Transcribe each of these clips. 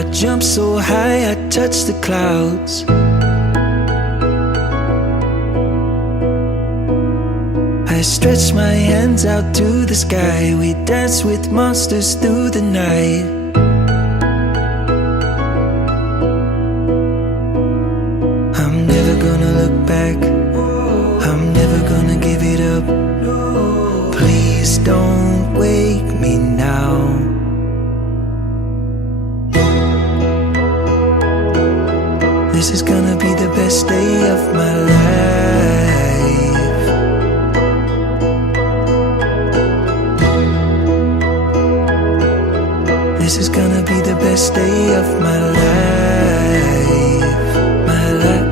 I jump so high I touch the clouds. I stretch my hands out to the sky. We dance with monsters through the night. I'm never gonna look back. I'm never gonna give it up. Please don't wake me now. This is gonna be the best day of my life. This is gonna be the best day of my life. My life.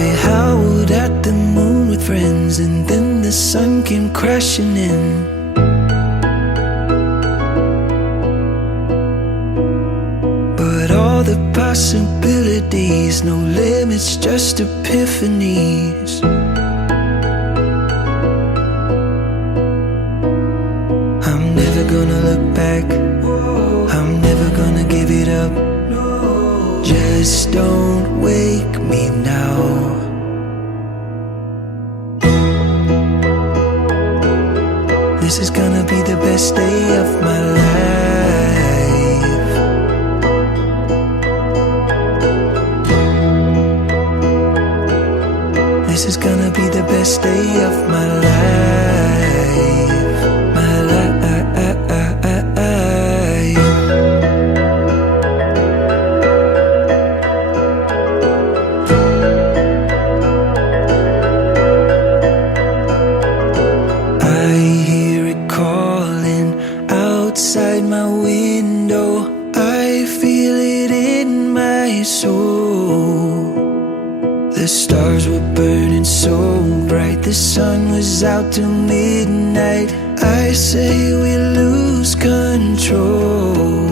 I howled at the moon with friends, and then the sun came crashing in. But all the possibilities, no limits, just epiphanies. I'm never gonna look back. I'm never gonna give it up. Just don't wake me now. This is gonna be the best day of my life. This is gonna be the best day of my life. My life. I hear it calling outside my window. I feel it in my soul. The stars were burning so bright, the sun was out till midnight. I say we lose control.